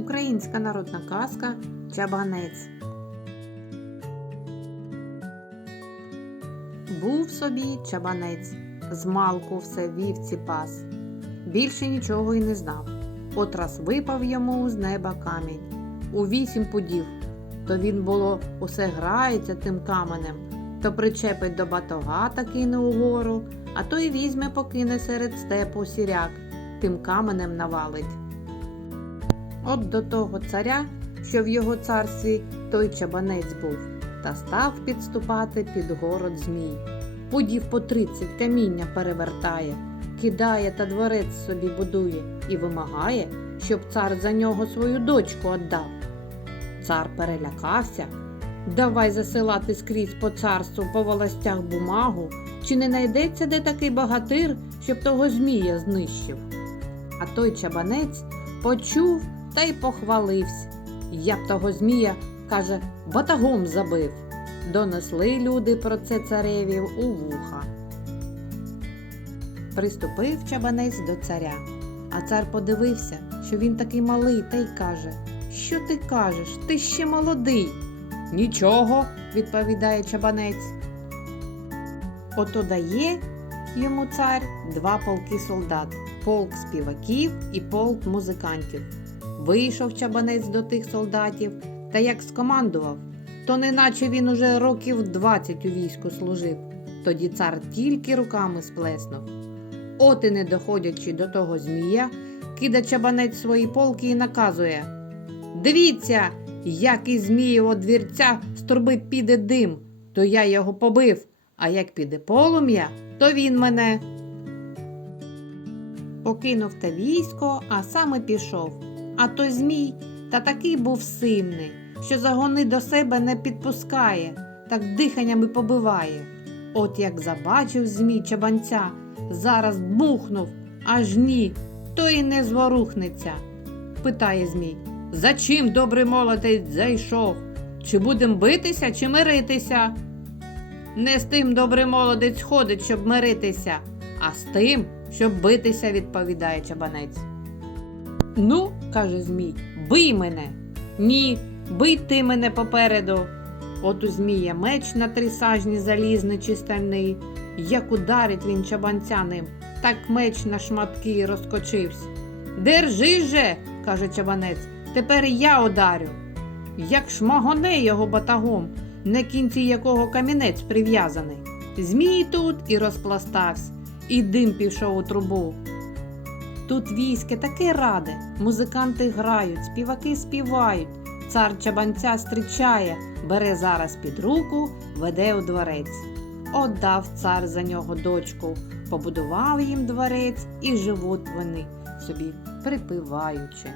Українська народна казка Чабанець. Був собі чабанець, змалку все вівці пас. Більше нічого й не знав. От раз випав йому з неба камінь. У вісім пудів. То він було усе грається тим каменем, то причепить до батога та кине угору, а то й візьме покине серед степу сіряк, тим каменем навалить. От до того царя, що в його царстві той чабанець був, та став підступати під город змій. Пудів по тридцять каміння перевертає, кидає та дворець собі будує і вимагає, щоб цар за нього свою дочку віддав. Цар перелякався. Давай засилати скрізь по царству по волостях бумагу, чи не найдеться де такий багатир, щоб того змія знищив. А той чабанець почув та й похвалився. Я б того змія, каже, батагом забив. Донесли люди про це цареві у вуха. Приступив чабанець до царя, а цар подивився, що він такий малий, та й каже: Що ти кажеш? Ти ще молодий. Нічого, відповідає чабанець. Ото дає йому цар два полки солдат, полк співаків і полк музикантів. Вийшов чабанець до тих солдатів та як скомандував, то неначе він уже років двадцять у війську служив. Тоді цар тільки руками сплеснув. От і не доходячи до того змія, кида чабанець свої полки і наказує Дивіться, як із змієвого двірця з труби піде дим, то я його побив, а як піде полум'я, то він мене. Покинув те військо, а сам і пішов. А той змій та такий був сильний, що загони до себе не підпускає, так диханнями побиває. От як забачив змій чабанця, зараз дмухнув, аж ні, то й не зворухнеться. Питає змій, за чим добрий молодець зайшов? Чи будем битися, чи миритися? Не з тим добрий молодець ходить, щоб миритися, а з тим, щоб битися, відповідає чабанець. Ну, каже Змій, бий мене. Ні, бий ти мене попереду. От у Змія меч на три сажні залізний чи стальний. Як ударить він чабанця ним, так меч на шматки розкочився. Держи же, каже чабанець, тепер я ударю. Як шмагоне його батагом, на кінці якого камінець прив'язаний. Змій тут і розпластався, і дим пішов у трубу. Тут війське таке раде, музиканти грають, співаки співають. Цар чабанця зустрічає, бере зараз під руку, веде у дворець. Отдав цар за нього дочку, побудував їм дворець і живуть вони собі припиваючи.